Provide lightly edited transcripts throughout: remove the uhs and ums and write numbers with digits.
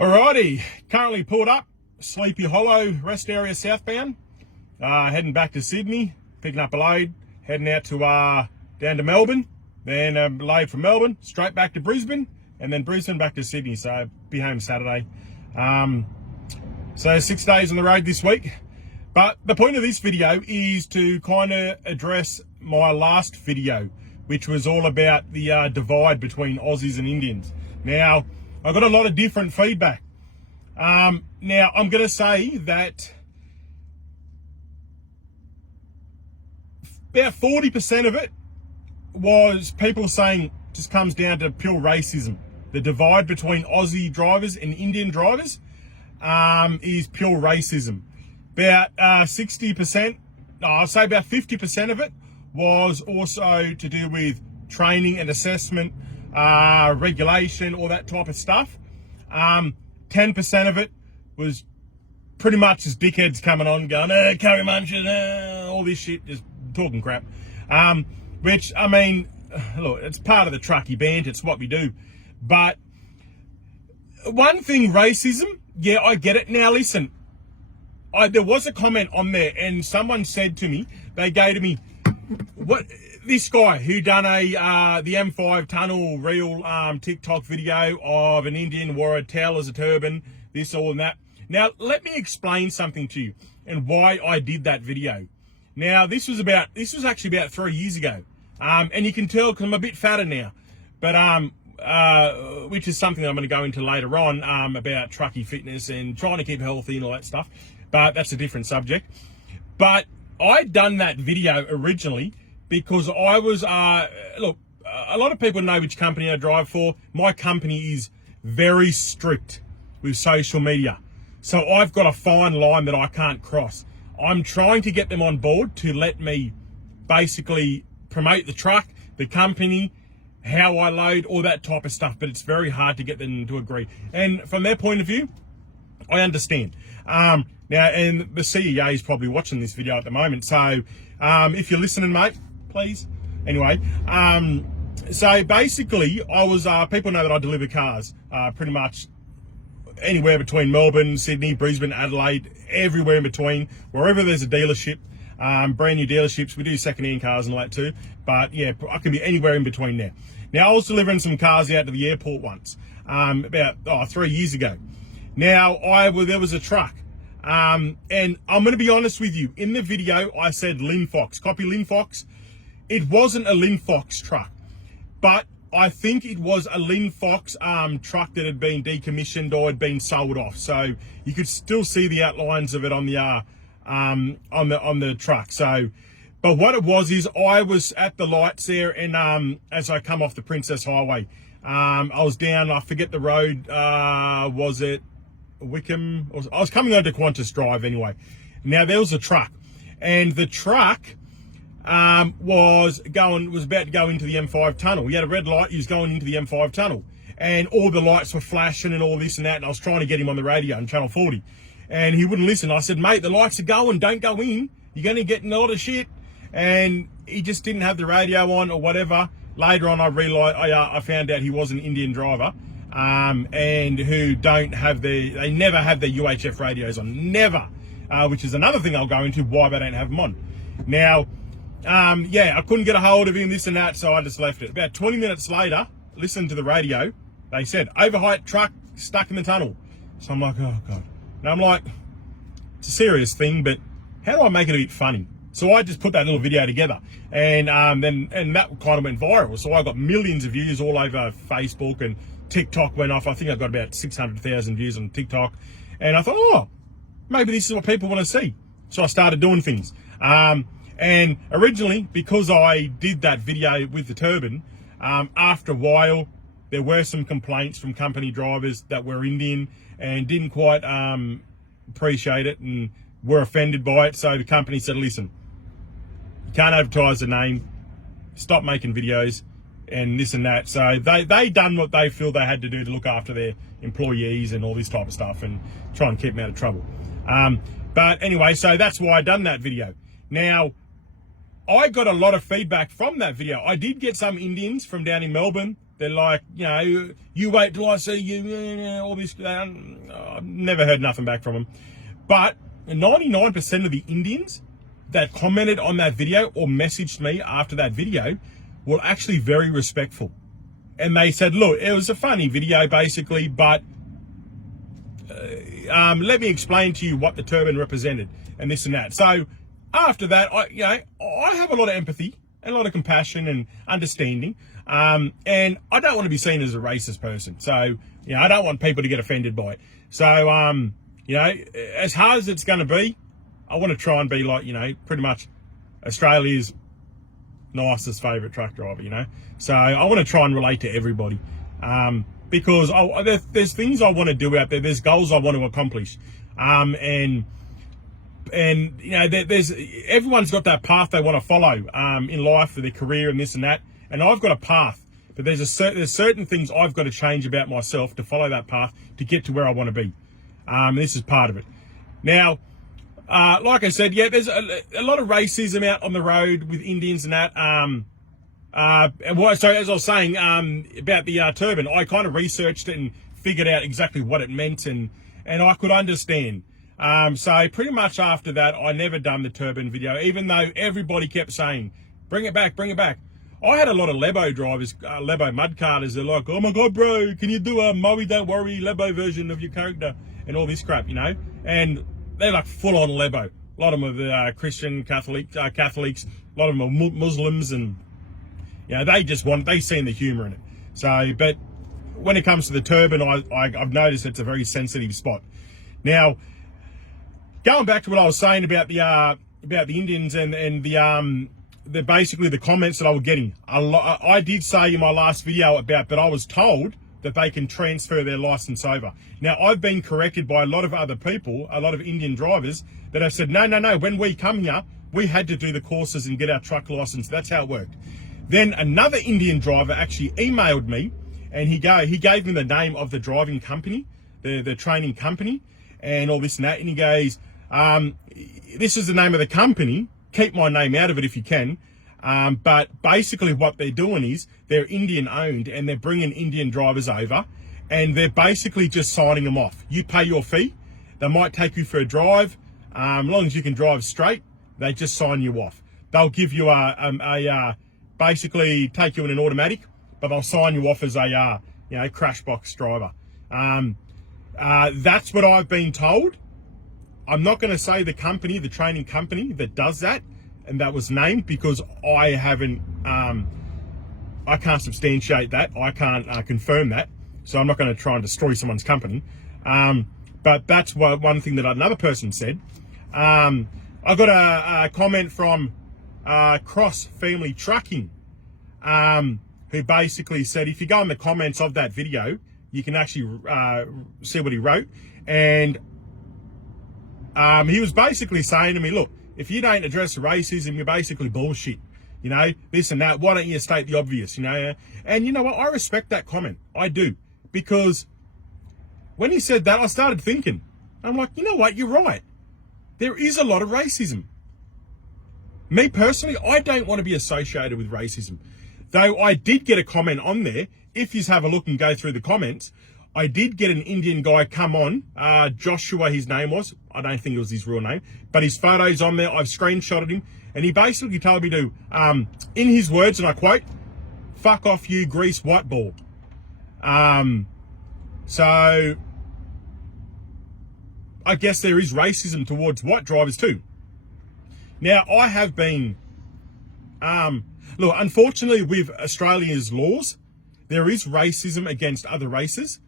Alrighty, currently pulled up, Sleepy Hollow rest area southbound, heading back to Sydney, picking up a load, heading out to down to Melbourne, then a load from Melbourne, straight back to Brisbane, and then Brisbane back to Sydney, so be home Saturday. So 6 days on the road this week, but the point of this video is to kind of address my last video, which was all about the divide between Aussies and Indians. Now, I got a lot of different feedback. Now, I'm going to say that about 40% of it was people saying just comes down to pure racism. The divide between Aussie drivers and Indian drivers is pure racism. About 60%, I'll say about 50% of it was also to do with training and assessment, regulation, all that type of stuff. 10% of it was pretty much just dickheads coming on going, curry munching, all this shit, just talking crap. Which, I mean, look, it's part of the trucky band, it's what we do. But one thing, racism, yeah, I get it. Now listen, there was a comment on there and someone said to me, they gave to me, what this guy who done the M5 tunnel reel TikTok video of an Indian wore a towel as a turban, this, all and that. Now, let me explain something to you and why I did that video. Now, this was actually about 3 years ago. And you can tell because I'm a bit fatter now. But which is something I'm going to go into later on about trucky fitness and trying to keep healthy and all that stuff. But that's a different subject. But I'd done that video originally because I was, look, a lot of people know which company I drive for. My company is very strict with social media. So I've got a fine line that I can't cross. I'm trying to get them on board to let me basically promote the truck, the company, how I load, all that type of stuff. But it's very hard to get them to agree. And from their point of view, I understand. Now, and the CEO is probably watching this video at the moment. So if you're listening, mate, please. Anyway, so basically, I was, people know that I deliver cars pretty much anywhere between Melbourne, Sydney, Brisbane, Adelaide, everywhere in between, wherever there's a dealership, brand new dealerships. We do second-hand cars and all that too. But yeah, I can be anywhere in between there. Now, I was delivering some cars out to the airport once, about 3 years ago. Now, there was a truck. And I'm going to be honest with you. In the video, I said Linfox. Copy Linfox. It wasn't a Linfox truck, but I think it was a Linfox truck that had been decommissioned or had been sold off. So you could still see the outlines of it on the truck. So, but what it was is I was at the lights there, and as I come off the Princess Highway, I was down. I forget the road. Was it Wickham? I was coming over to Qantas Drive anyway. Now there was a truck, and the truck was about to go into the M5 tunnel. He had a red light. He was going into the M5 tunnel, and all the lights were flashing and all this and that. And I was trying to get him on the radio on Channel 40, and he wouldn't listen. I said, "Mate, the lights are going. Don't go in. You're going to get in a lot of shit." And he just didn't have the radio on or whatever. Later on, I realized I found out he was an Indian driver. And who they never have their UHF radios on, never, which is another thing I'll go into why they don't have them on. Now, yeah, I couldn't get a hold of him, this and that, so I just left it. About 20 minutes later, listened to the radio, they said, overheight truck stuck in the tunnel. So I'm like, oh God. And I'm like, it's a serious thing, but how do I make it a bit funny? So I just put that little video together, and that kind of went viral. So I got millions of views all over Facebook, and TikTok went off. I think I got about 600,000 views on TikTok. And I thought, oh, maybe this is what people want to see. So I started doing things. And originally, because I did that video with the turban, after a while, there were some complaints from company drivers that were Indian and didn't quite appreciate it and were offended by it. So the company said, listen, you can't advertise the name, stop making videos, and this and that. So they done what they feel they had to do to look after their employees and all this type of stuff and try and keep them out of trouble. But anyway, so that's why I done that video. Now, I got a lot of feedback from that video. I did get some Indians from down in Melbourne They're like, you know, you wait till I see you, all this. I've never heard nothing back from them. But 99% of the Indians that commented on that video or messaged me after that video were actually very respectful. And they said, look, it was a funny video basically, but let me explain to you what the turban represented and this and that. So after that, I have a lot of empathy and a lot of compassion and understanding. And I don't want to be seen as a racist person. So, I don't want people to get offended by it. So, as hard as it's going to be, I want to try and be like, pretty much Australia's nicest favourite truck driver, So I want to try and relate to everybody. Because there's things I want to do out there. There's goals I want to accomplish. And there's everyone's got that path they want to follow in life for their career and this and that. And I've got a path, but there's certain things I've got to change about myself to follow that path to get to where I want to be. This is part of it. Now, like I said, there's a lot of racism out on the road with Indians and that. So as I was saying about the turban, I kind of researched it and figured out exactly what it meant, and I could understand. So pretty much after that, I never done the turban video, even though everybody kept saying, bring it back, bring it back. I had a lot of Lebo drivers, Lebo mud carters. They're like, oh my God, bro, can you do a Moe Don't Worry Lebo version of your character and all this crap, And they're like full on Lebo. A lot of them are Christian, Catholics, a lot of them are Muslims, and they seen the humour in it. So, but when it comes to the turban, I've noticed it's a very sensitive spot. Now, going back to what I was saying about the Indians and the basically the comments that I was getting. I did say in my last video but I was told that they can transfer their license over. Now, I've been corrected by a lot of other people, a lot of Indian drivers, that have said, no, when we come here, we had to do the courses and get our truck license. That's how it worked. Then another Indian driver actually emailed me, and he gave me the name of the driving company, the training company, and all this and that, and he goes, this is the name of the company, keep my name out of it if you can, but basically what they're doing is they're Indian owned, and they're bringing Indian drivers over, and they're basically just signing them off. You pay your fee, they might take you for a drive, as long as you can drive straight, they just sign you off. They'll give you basically take you in an automatic, but they'll sign you off as a crash box driver. That's what I've been told. I'm not going to say the company, the training company that does that, and that was named, because I haven't, I can't substantiate that. I can't confirm that. So I'm not going to try and destroy someone's company. But that's one thing that another person said. I got a comment from Cross Family Trucking, who basically said, if you go in the comments of that video, you can actually see what he wrote. And he was basically saying to me, look, if you don't address racism, you're basically bullshit. This and that. Why don't you state the obvious, And you know what? I respect that comment. I do. Because when he said that, I started thinking. I'm like, you know what? You're right. There is a lot of racism. Me personally, I don't want to be associated with racism. Though I did get a comment on there. If you have a look and go through the comments, I did get an Indian guy come on, Joshua his name was. I don't think it was his real name, but his photo's on there. I've screenshotted him, and he basically told me to, in his words, and I quote, "Fuck off, you grease white ball." So I guess there is racism towards white drivers too. Now, I have been, look, unfortunately with Australia's laws, there is racism against other races.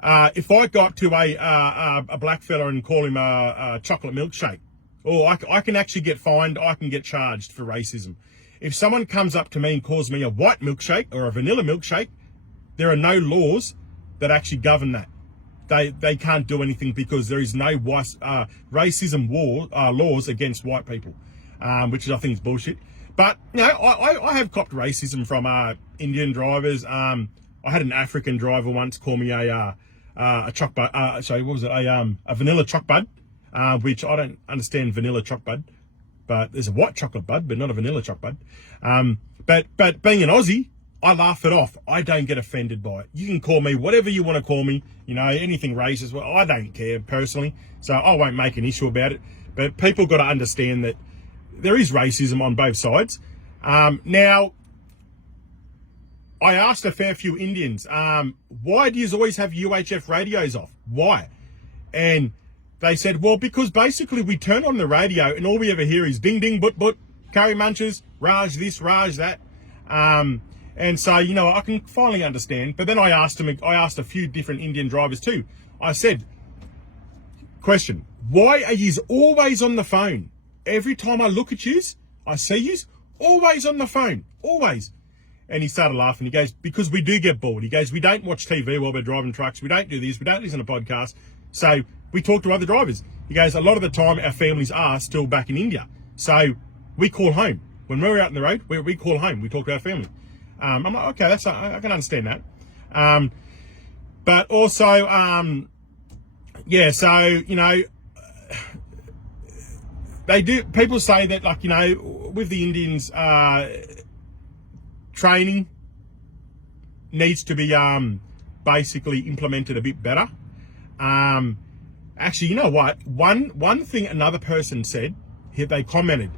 If I go up to a black fella and call him a chocolate milkshake, or I can actually get fined, I can get charged for racism. If someone comes up to me and calls me a white milkshake or a vanilla milkshake, there are no laws that actually govern that. They can't do anything, because there is no racism laws against white people, which I think is bullshit. But I have copped racism from Indian drivers. I had an African driver once call me a choc bud. Sorry, what was it? A vanilla choc bud, which I don't understand vanilla choc bud, but there's a white chocolate bud, but not a vanilla choc bud. But being an Aussie, I laugh it off. I don't get offended by it. You can call me whatever you want to call me, you know, anything racist. Well, I don't care personally, so I won't make an issue about it. But people got to understand that there is racism on both sides. Now, I asked a fair few Indians, why do you always have UHF radios off? Why? And they said, well, because basically we turn on the radio and all we ever hear is ding, ding, but, curry munches, Raj this, Raj that. And so, you know, I can finally understand. But then I asked a few different Indian drivers too. I said, question, why are you always on the phone? Every time I look at you, I see you, always on the phone, always. And he started laughing. He goes, because we do get bored. He goes, we don't watch TV while we're driving trucks. We don't do this. We don't listen to podcasts. So we talk to other drivers. He goes, a lot of the time our families are still back in India. So we call home. When we're out on the road, we call home. We talk to our family. I'm like, okay, I can understand that. But also, yeah, so, you know, people say that, like, you know, with the Indians, training needs to be basically implemented a bit better. Actually, you know what? One thing another person said, here they commented,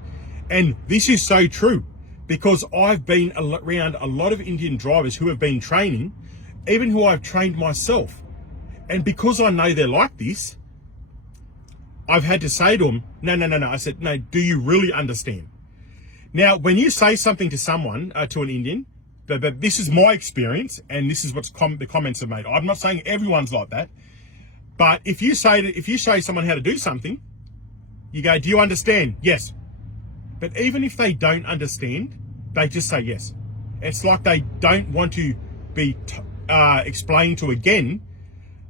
and this is so true, because I've been around a lot of Indian drivers who have been training, even who I've trained myself. And because I know they're like this, I've had to say to them, no. I said, no, do you really understand? Now, when you say something to someone, to an Indian, that this is my experience, and this is what the comments have made. I'm not saying everyone's like that, but if you show someone how to do something, you go, do you understand? Yes. But even if they don't understand, they just say yes. It's like they don't want to be explained to again,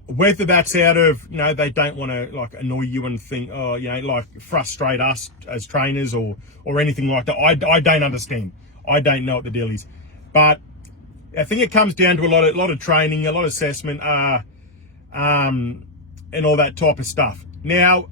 whether that's out of, you know, they don't want to like annoy you and think, oh, you know, like frustrate us as trainers or anything like that. I don't understand. I don't know what the deal is. But I think it comes down to a lot of training, a lot of assessment, and all that type of stuff. Now,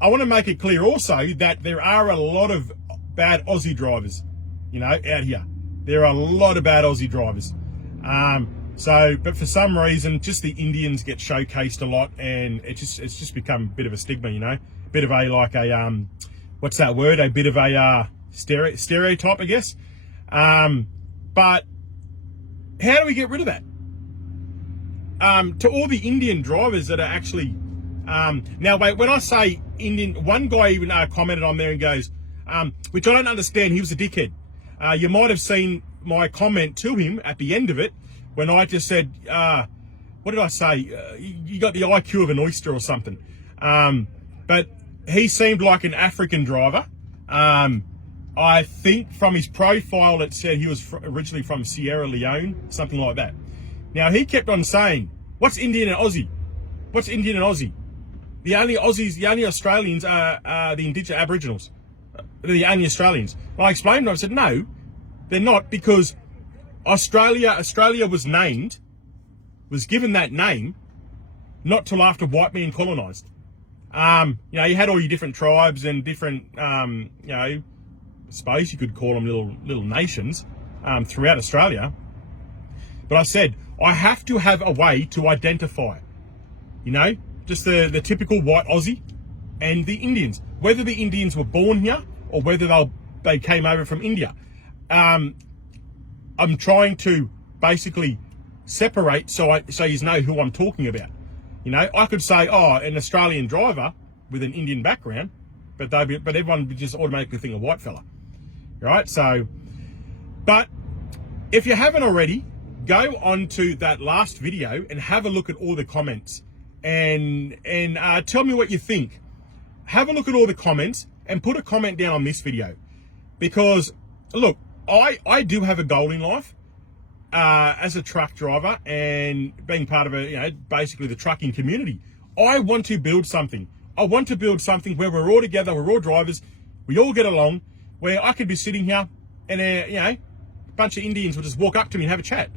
I want to make it clear also that there are a lot of bad Aussie drivers, you know, out here. There are a lot of bad Aussie drivers. But for some reason, just the Indians get showcased a lot, and it's just become a bit of a stigma, you know, a bit of a what's that word? A bit of a stereotype, I guess. But how do we get rid of that? To all the Indian drivers that are actually now, wait, when I say Indian, one guy even commented on there and goes, which I don't understand. He was a dickhead. You might have seen my comment to him at the end of it when I just said, what did I say? You got the IQ of an oyster or something. But he seemed like an African driver. I think from his profile it said he was originally from Sierra Leone, something like that. Now he kept on saying, what's Indian and Aussie? What's Indian and Aussie? The only Aussies, the only Australians are the indigenous Aboriginals. The only Australians. Well, I explained to him, I said, no, they're not, because Australia was given that name not till after white men colonised. You know, you had all your different tribes and different, you know, I suppose you could call them little nations throughout Australia. But I said, I have to have a way to identify, you know, just the typical white Aussie and the Indians. Whether the Indians were born here or whether they came over from India. I'm trying to basically separate so you know who I'm talking about. You know, I could say, oh, an Australian driver with an Indian background, but everyone would just automatically think a white fella, right? So, but if you haven't already, go on to that last video and have a look at all the comments and tell me what you think. Have a look at all the comments and put a comment down on this video, because look, I do have a goal in life as a truck driver and being part of basically the trucking community. I want to build something. I want to build something where we're all together, we're all drivers, we all get along, where I could be sitting here and a bunch of Indians will just walk up to me and have a chat.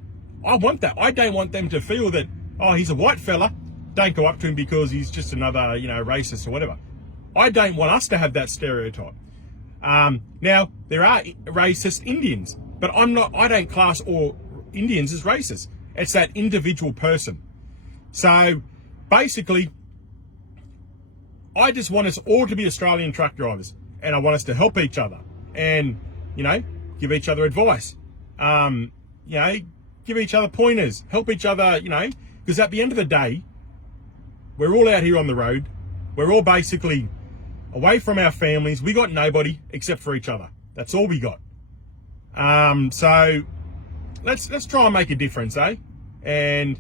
I want that. I don't want them to feel that, oh, he's a white fella, don't go up to him because he's just another, racist or whatever. I don't want us to have that stereotype. Now, there are racist Indians, but I don't class all Indians as racist. It's that individual person. So basically, I just want us all to be Australian truck drivers, and I want us to help each other and, you know, give each other advice. You know, give each other pointers, help each other, you know, because at the end of the day, we're all out here on the road. We're all basically away from our families. We got nobody except for each other. That's all we got. So let's try and make a difference, eh? And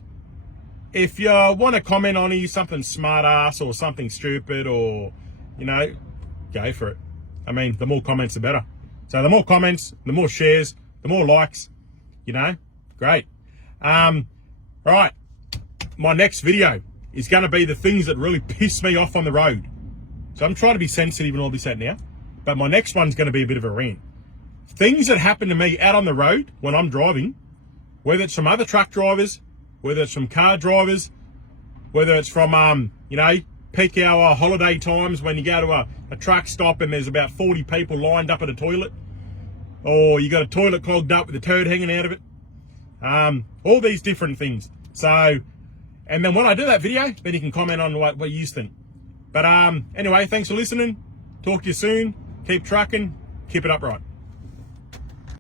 if you want to comment on something smart ass or something stupid, or, you know, go for it. I mean, the more comments, the better. So the more comments, the more shares, the more likes, you know, great. Right. My next video is going to be the things that really piss me off on the road. So I'm trying to be sensitive and all this out now, but my next one's going to be a bit of a rant. Things that happen to me out on the road when I'm driving, whether it's from other truck drivers, whether it's from car drivers, whether it's from, you know, peak hour holiday times when you go to a truck stop and there's about 40 people lined up at a toilet, or you got a toilet clogged up with a turd hanging out of it. All these different things. So, and then when I do that video, then you can comment on what you think. But anyway, thanks for listening. Talk to you soon. Keep trucking. Keep it upright.